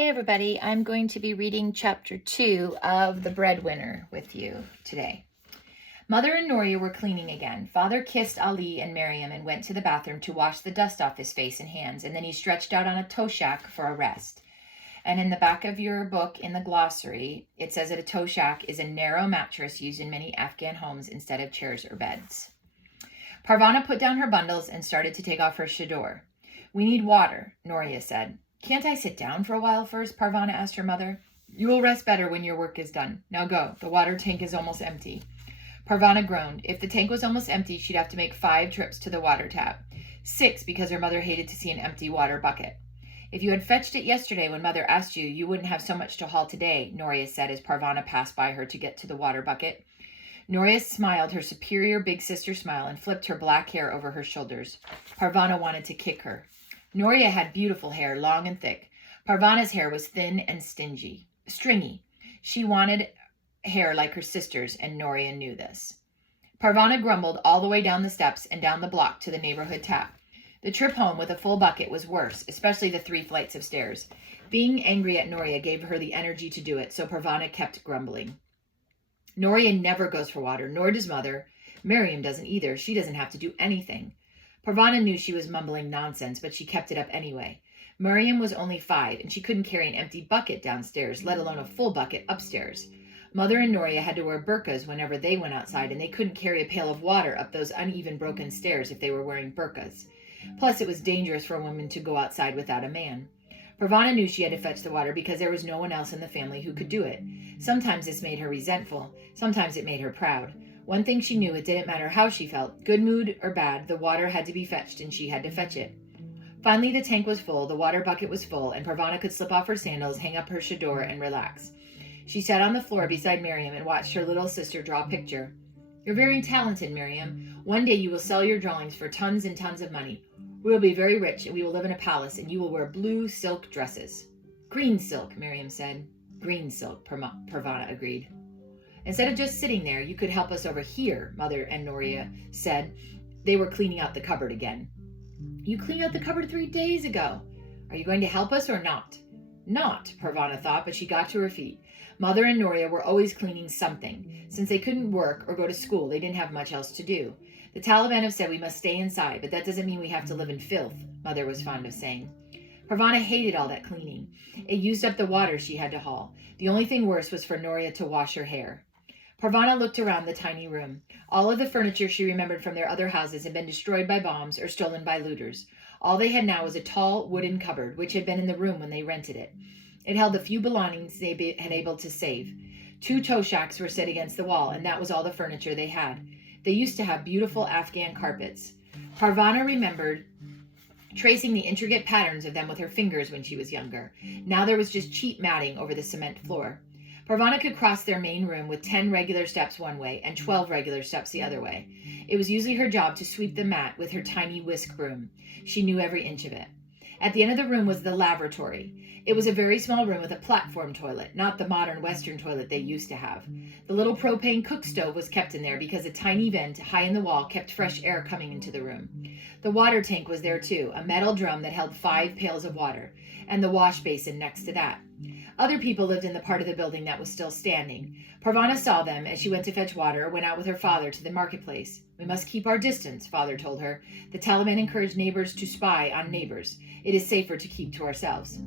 Hey everybody, I'm going to be reading chapter 2 of The Breadwinner with you today. Mother and Noria were cleaning again. Father kissed Ali and Miriam and went to the bathroom to wash the dust off his face and hands, and then he stretched out on a toshak for a rest. And in the back of your book, in the glossary, it says that a toshak is a narrow mattress used in many Afghan homes instead of chairs or beds. Parvana put down her bundles and started to take off her chador. "We need water," Noria said. "Can't I sit down for a while first?" Parvana asked her mother. "You will rest better when your work is done. Now go. The water tank is almost empty." Parvana groaned. If the tank was almost empty, she'd have to make 5 trips to the water tap. 6 because her mother hated to see an empty water bucket. "If you had fetched it yesterday when Mother asked you, you wouldn't have so much to haul today," Noria said as Parvana passed by her to get to the water bucket. Noria smiled her superior big sister smile and flipped her black hair over her shoulders. Parvana wanted to kick her. Noria had beautiful hair, long and thick. Parvana's hair was thin and stringy. She wanted hair like her sister's, and Noria knew this. Parvana grumbled all the way down the steps and down the block to the neighborhood tap. The trip home with a full bucket was worse, especially the 3 flights of stairs. Being angry at Noria gave her the energy to do it, so Parvana kept grumbling. "Noria never goes for water, nor does Mother. Miriam doesn't either. She doesn't have to do anything." Parvana knew she was mumbling nonsense, but she kept it up anyway. Miriam was only 5, and she couldn't carry an empty bucket downstairs, let alone a full bucket upstairs. Mother and Noria had to wear burqas whenever they went outside, and they couldn't carry a pail of water up those uneven, broken stairs if they were wearing burqas. Plus, it was dangerous for a woman to go outside without a man. Parvana knew she had to fetch the water because there was no one else in the family who could do it. Sometimes this made her resentful. Sometimes it made her proud. One thing she knew, it didn't matter how she felt, good mood or bad, the water had to be fetched and she had to fetch it. Finally, the tank was full, the water bucket was full, and Parvana could slip off her sandals, hang up her chador, and relax. She sat on the floor beside Miriam and watched her little sister draw a picture. "You're very talented, Miriam. One day you will sell your drawings for tons and tons of money. We will be very rich, and we will live in a palace, and you will wear blue silk dresses." "Green silk," Miriam said. "Green silk," Parvana agreed. "Instead of just sitting there, you could help us over here," Mother and Noria said. They were cleaning out the cupboard again. "You cleaned out the cupboard 3 days ago. Are you going to help us or not?" Not, Parvana thought, but she got to her feet. Mother and Noria were always cleaning something. Since they couldn't work or go to school, they didn't have much else to do. "The Taliban have said we must stay inside, but that doesn't mean we have to live in filth," Mother was fond of saying. Parvana hated all that cleaning. It used up the water she had to haul. The only thing worse was for Noria to wash her hair. Parvana looked around the tiny room. All of the furniture she remembered from their other houses had been destroyed by bombs or stolen by looters. All they had now was a tall wooden cupboard, which had been in the room when they rented it. It held the few belongings they had able to save. 2 toshaks were set against the wall, and that was all the furniture they had. They used to have beautiful Afghan carpets. Parvana remembered tracing the intricate patterns of them with her fingers when she was younger. Now there was just cheap matting over the cement floor. Parvana could cross their main room with 10 regular steps one way and 12 regular steps the other way. It was usually her job to sweep the mat with her tiny whisk broom. She knew every inch of it. At the end of the room was the lavatory. It was a very small room with a platform toilet, not the modern Western toilet they used to have. The little propane cook stove was kept in there because a tiny vent high in the wall kept fresh air coming into the room. The water tank was there too, a metal drum that held 5 pails of water, and the wash basin next to that. Other people lived in the part of the building that was still standing. Parvana saw them as she went to fetch water or went out with her father to the marketplace. "We must keep our distance," Father told her. "The Taliban encourage neighbors to spy on neighbors. It is safer to keep to ourselves."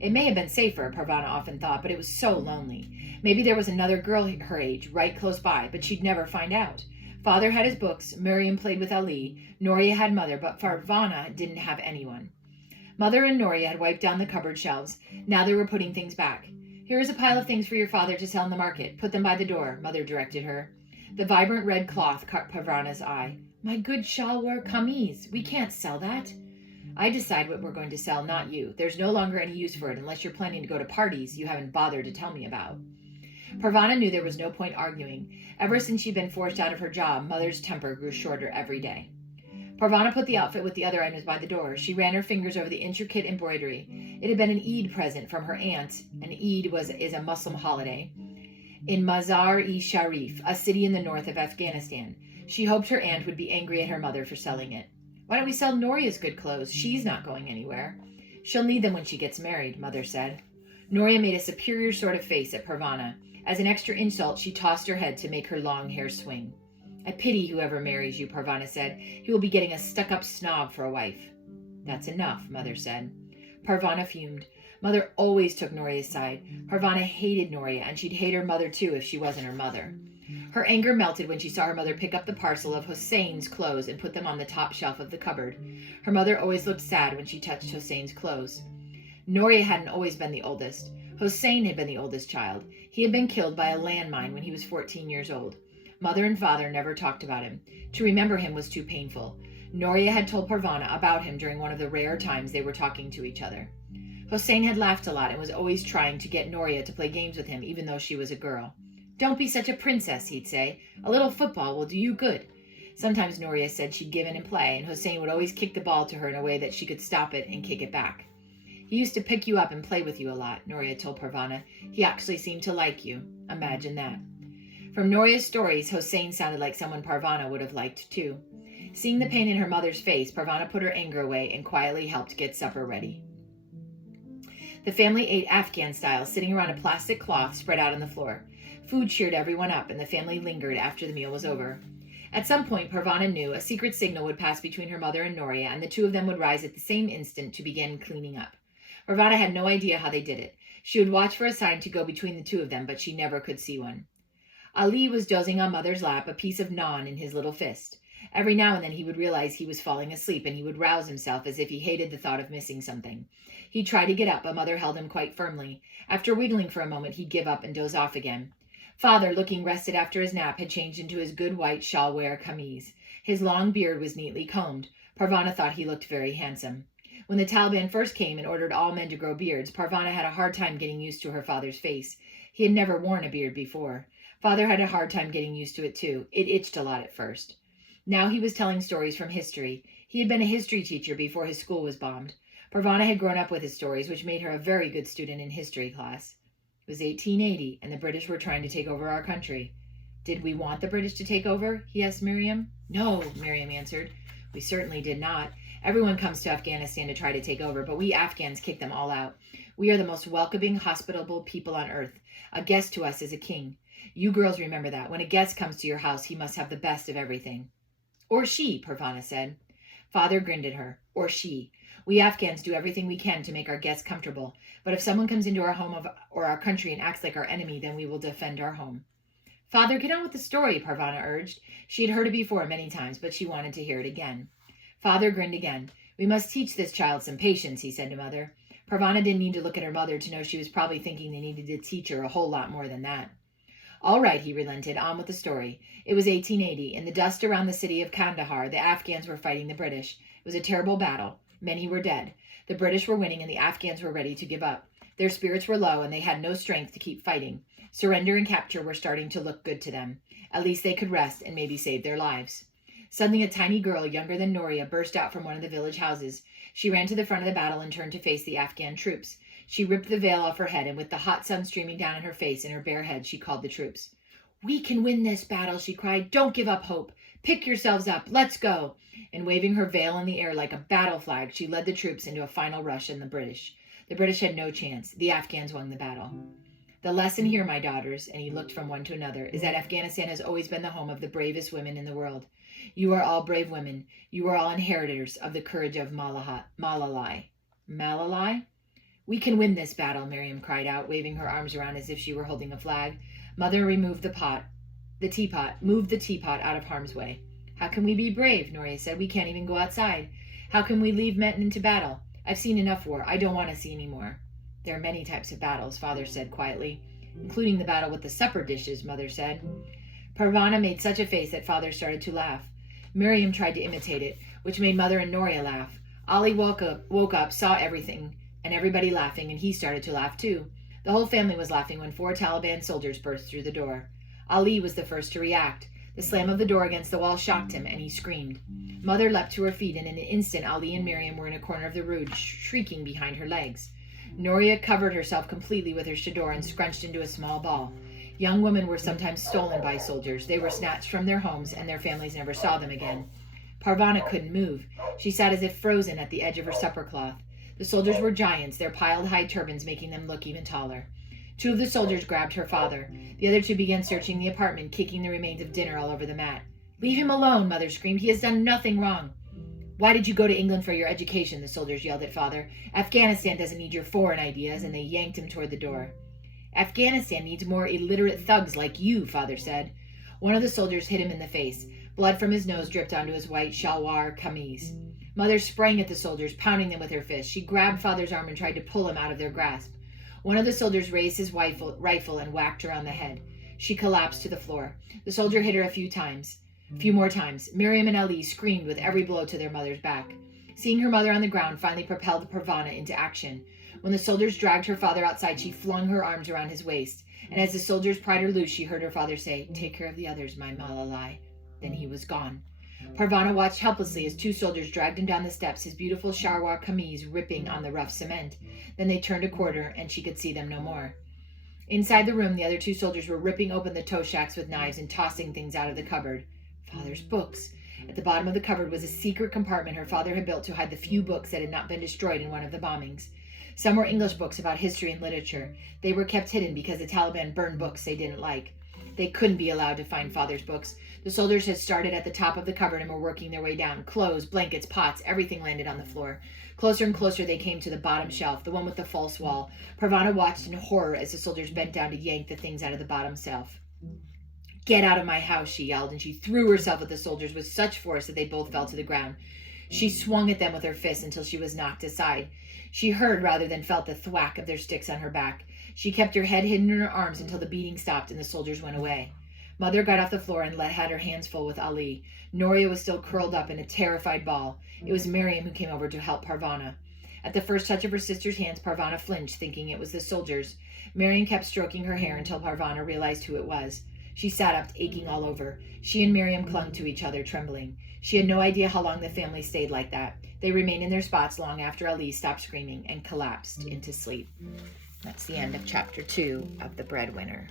It may have been safer, Parvana often thought, but it was so lonely. Maybe there was another girl her age right close by, but she'd never find out. Father had his books, Miriam played with Ali, Noria had Mother, but Parvana didn't have anyone. Mother and Noria had wiped down the cupboard shelves. Now they were putting things back. "Here is a pile of things for your father to sell in the market. Put them by the door," Mother directed her. The vibrant red cloth caught Parvana's eye. "My good shalwar kameez. We can't sell that." "I decide what we're going to sell, not you. There's no longer any use for it unless you're planning to go to parties you haven't bothered to tell me about." Parvana knew there was no point arguing. Ever since she'd been forced out of her job, Mother's temper grew shorter every day. Parvana put the outfit with the other items by the door. She ran her fingers over the intricate embroidery. It had been an Eid present from her aunt. An Eid is a Muslim holiday. In Mazar-e-Sharif, a city in the north of Afghanistan. She hoped her aunt would be angry at her mother for selling it. "Why don't we sell Noria's good clothes? She's not going anywhere." "She'll need them when she gets married," Mother said. Noria made a superior sort of face at Parvana. As an extra insult, she tossed her head to make her long hair swing. I pity whoever marries you, Parvana said. He will be getting a stuck-up snob for a wife. That's enough, Mother said. Parvana fumed. Mother always took Noria's side. Parvana hated Noria, and she'd hate her mother too if she wasn't her mother. Her anger melted when she saw her mother pick up the parcel of Hussein's clothes and put them on the top shelf of the cupboard. Her mother always looked sad when she touched Hussein's clothes. Noria hadn't always been the oldest. Hussein had been the oldest child. He had been killed by a landmine when he was 14 years old. Mother and father never talked about him. To remember him was too painful. Noria had told Parvana about him during one of the rare times they were talking to each other. Hussein had laughed a lot and was always trying to get Noria to play games with him, even though she was a girl. Don't be such a princess, he'd say. A little football will do you good. Sometimes Noria said she'd give in and play, and Hussein would always kick the ball to her in a way that she could stop it and kick it back. He used to pick you up and play with you a lot, Noria told Parvana. He actually seemed to like you. Imagine that. From Noria's stories, Hussein sounded like someone Parvana would have liked too. Seeing the pain in her mother's face, Parvana put her anger away and quietly helped get supper ready. The family ate Afghan style, sitting around a plastic cloth spread out on the floor. Food cheered everyone up, and the family lingered after the meal was over. At some point, Parvana knew a secret signal would pass between her mother and Noria, and the two of them would rise at the same instant to begin cleaning up. Parvana had no idea how they did it. She would watch for a sign to go between the two of them, but she never could see one. Ali was dozing on Mother's lap, a piece of naan in his little fist. Every now and then he would realize he was falling asleep, and he would rouse himself as if he hated the thought of missing something. He'd try to get up, but Mother held him quite firmly. After wiggling for a moment, he'd give up and doze off again. Father, looking rested after his nap, had changed into his good white shawl-wear camise. His long beard was neatly combed. Parvana thought he looked very handsome. When the Taliban first came and ordered all men to grow beards, Parvana had a hard time getting used to her father's face. He had never worn a beard before. Father had a hard time getting used to it too. It itched a lot at first. Now he was telling stories from history. He had been a history teacher before his school was bombed. Parvana had grown up with his stories, which made her a very good student in history class. It was 1880, and the British were trying to take over our country. Did we want the British to take over? He asked Miriam. No, Miriam answered. We certainly did not. Everyone comes to Afghanistan to try to take over, but we Afghans kick them all out. We are the most welcoming, hospitable people on earth. A guest to us is a king. You girls remember that. When a guest comes to your house, he must have the best of everything. Or she, Parvana said. Father grinned at her. Or she. We Afghans do everything we can to make our guests comfortable, but if someone comes into our home or our country and acts like our enemy, then we will defend our home. Father, get on with the story, Parvana urged. She had heard it before many times, but she wanted to hear it again. Father grinned again. We must teach this child some patience, he said to Mother. Parvana didn't need to look at her mother to know she was probably thinking they needed to teach her a whole lot more than that. All right, he relented, on with the story. It was 1880. In the dust around the city of Kandahar, the Afghans were fighting the British. It was a terrible battle. Many were dead. The British were winning, and the Afghans were ready to give up. Their spirits were low, and they had no strength to keep fighting. Surrender and capture were starting to look good to them. At least they could rest and maybe save their lives. Suddenly, a tiny girl, younger than Noria, burst out from one of the village houses. She ran to the front of the battle and turned to face the Afghan troops. She ripped the veil off her head, and with the hot sun streaming down on her face and her bare head, she called the troops. We can win this battle, she cried. Don't give up hope. Pick yourselves up. Let's go. And waving her veil in the air like a battle flag, she led the troops into a final rush on the British. The British had no chance. The Afghans won the battle. The lesson here, my daughters, and he looked from one to another, is that Afghanistan has always been the home of the bravest women in the world. You are all brave women. You are all inheritors of the courage of Malalai. Malalai? We can win this battle, Miriam cried out, waving her arms around as if she were holding a flag. Mother removed the teapot out of harm's way. How can we be brave? Noria said. We can't even go outside. How can we leave men into battle? I've seen enough war. I don't want to see any more. There are many types of battles, Father said quietly, including the battle with the supper dishes, Mother said. Parvana made such a face that Father started to laugh. Miriam tried to imitate it, which made Mother and Noria laugh. Ali woke up, saw everything, and everybody laughing, and he started to laugh too. The whole family was laughing when 4 Taliban soldiers burst through the door. Ali was the first to react. The slam of the door against the wall shocked him, and he screamed. Mother leapt to her feet, and in an instant Ali and Miriam were in a corner of the room, shrieking behind her legs. Noria covered herself completely with her chador and scrunched into a small ball. Young women were sometimes stolen by soldiers. They were snatched from their homes, and their families never saw them again. Parvana couldn't move. She sat as if frozen at the edge of her supper cloth. The soldiers were giants, their piled high turbans making them look even taller. Two of the soldiers grabbed her father. The other two began searching the apartment, kicking the remains of dinner all over the mat. "Leave him alone," Mother screamed. "He has done nothing wrong." "Why did you go to England for your education?" the soldiers yelled at Father. "Afghanistan doesn't need your foreign ideas," and they yanked him toward the door. "Afghanistan needs more illiterate thugs like you," Father said. One of the soldiers hit him in the face. Blood from his nose dripped onto his white shalwar kameez. Mother sprang at the soldiers, pounding them with her fist. She grabbed Father's arm and tried to pull him out of their grasp. One of the soldiers raised his rifle and whacked her on the head. She collapsed to the floor. The soldier hit her a few more times. Miriam and Ali screamed with every blow to their mother's back. Seeing her mother on the ground finally propelled Parvana into action. When the soldiers dragged her father outside, she flung her arms around his waist. And as the soldiers pried her loose, she heard her father say, "Take care of the others, my Malalai." Then he was gone. Parvana watched helplessly as two soldiers dragged him down the steps, his beautiful shalwar kameez ripping on the rough cement. Then they turned a corner, and she could see them no more. Inside the room, the other two soldiers were ripping open the toe shacks with knives and tossing things out of the cupboard. Father's books. At the bottom of the cupboard was a secret compartment her father had built to hide the few books that had not been destroyed in one of the bombings. Some were English books about history and literature. They were kept hidden because the Taliban burned books they didn't like. They couldn't be allowed to find Father's books. The soldiers had started at the top of the cupboard and were working their way down. Clothes, blankets, pots, everything landed on the floor. Closer and closer they came to the bottom shelf, the one with the false wall. Parvana watched in horror as the soldiers bent down to yank the things out of the bottom shelf. "Get out of my house," she yelled, and she threw herself at the soldiers with such force that they both fell to the ground. She swung at them with her fists until she was knocked aside. She heard rather than felt the thwack of their sticks on her back. She kept her head hidden in her arms until the beating stopped and the soldiers went away. Mother got off the floor and had her hands full with Ali. Noria was still curled up in a terrified ball. It was Miriam who came over to help Parvana. At the first touch of her sister's hands, Parvana flinched, thinking it was the soldiers. Miriam kept stroking her hair until Parvana realized who it was. She sat up, aching all over. She and Miriam clung to each other, trembling. She had no idea how long the family stayed like that. They remained in their spots long after Ali stopped screaming and collapsed into sleep. That's the end of chapter 2 of The Breadwinner.